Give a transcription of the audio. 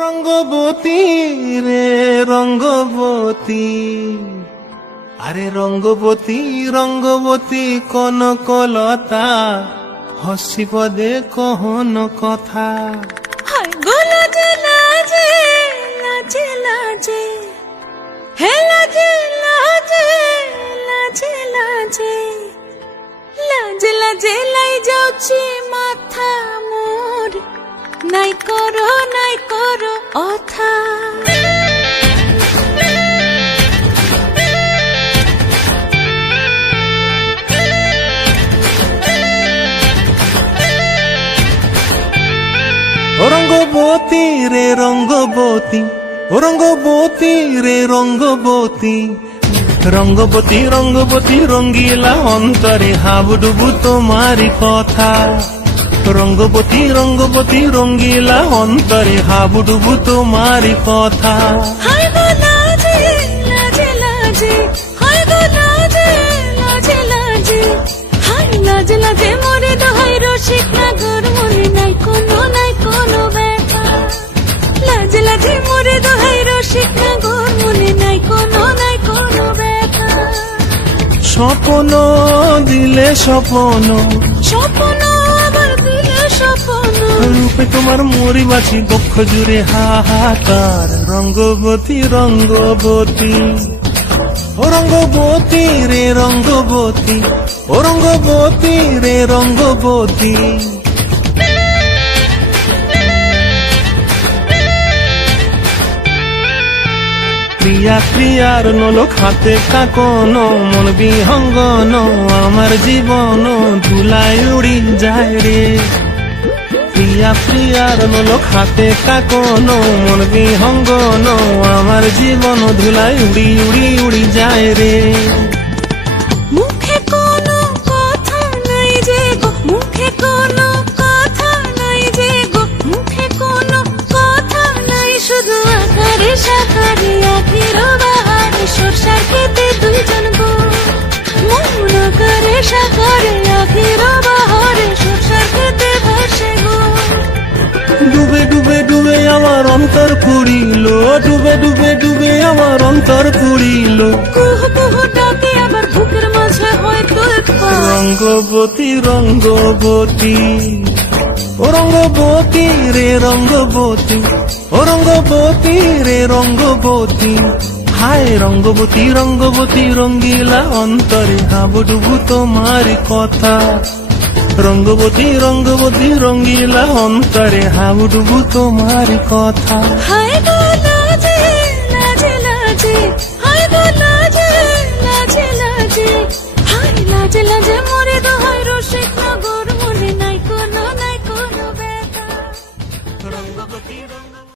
রঙ্গবতী রে রঙ্গবতী, আরে রঙ্গবতী রঙ্গবতী কনকলতা, হসিব দে কহন কথা। হায় গো লাজে লাজে লাজে লাজে, হে লাজে লাজে লাজে লাজে, লাজে লাজে লাই যাଉଛି মাথা মোর, নাই করো অথা। রঙ্গবতী রে রঙ্গবতী, রঙ্গবতী রে রঙ্গবতী, রঙ্গবতী রঙ্গবতী রঙ্গিলা অন্তরে হাবুডুবু তোমারি কথা। রঙ্গবতী রঙ্গবতী রঙ্গিলা অন্তরে হাবুডুবু তোমারি কথা। হায় গো লাজে লাজে লাজে, হায় গো লাজে লাজে লাজে, হায় লাজে লাজে মোরে দোহাই রসিক নাগর, মনে নাই কোনো ব্যথা। লাজে লাজে মোরে দোহাই রসিক নাগর, মনে নাই কোনো ব্যথা। স্বপ্ন দিলে স্বপ্ন, স্বপ্ন আবার দিলে স্বপ্ন, রূপে তোমার মরি বাছি বক্ষ জুড়ে হাহাকার। রঙ্গবতী রঙ্গবতী, ও রঙ্গবতী রে রঙ্গবতী, ও রঙ্গবতী রে রঙ্গবতী। প্রিয়া প্রিয়ার নলোক হাতে কাকন, মন বিহঙ্গন আমার জীবন ধুলায় উড়ি যায় রে। প্রিয়া প্রিয়ার নলোক হাতে কাকন, মন বিহঙ্গন আমার জীবন ধুলায় উড়ি উড়ি উড়ি যায় রে। মুখে কোনো কথা নাই যে গো, মুখে কোনো কথা নাই যে গো, মুখে কোনো কথা নাই, শুধু আকারে সাকারে আখির বাহারে সরষার খেতে দুইজন গো। মন আকারে সাকারে আখির বাহারে সরষার খেতে ভাসে গো। ডুবে ডুবে ডুবে আমার অন্তর পুড়িল, ডুবে ডুবে ডুবে আমার অন্তর পুড়িল। কুহ কুহ ডাকে আবার বুকের মাঝে হয় তোলপাড়। রঙ্গবতী রঙ্গবতী, ও রঙ্গবতী রে রঙ্গবতী, ও রঙ্গবতী রে রঙ্গবতী। হায় রঙ্গবতী রঙ্গবতী রঙ্গিলা অন্তরে হাবুডুবু তোমারি কথা। রঙ্গবতী রঙ্গবতী রঙ্গিলা অন্তরে হাবুডুবু তোমারি কথা। হায়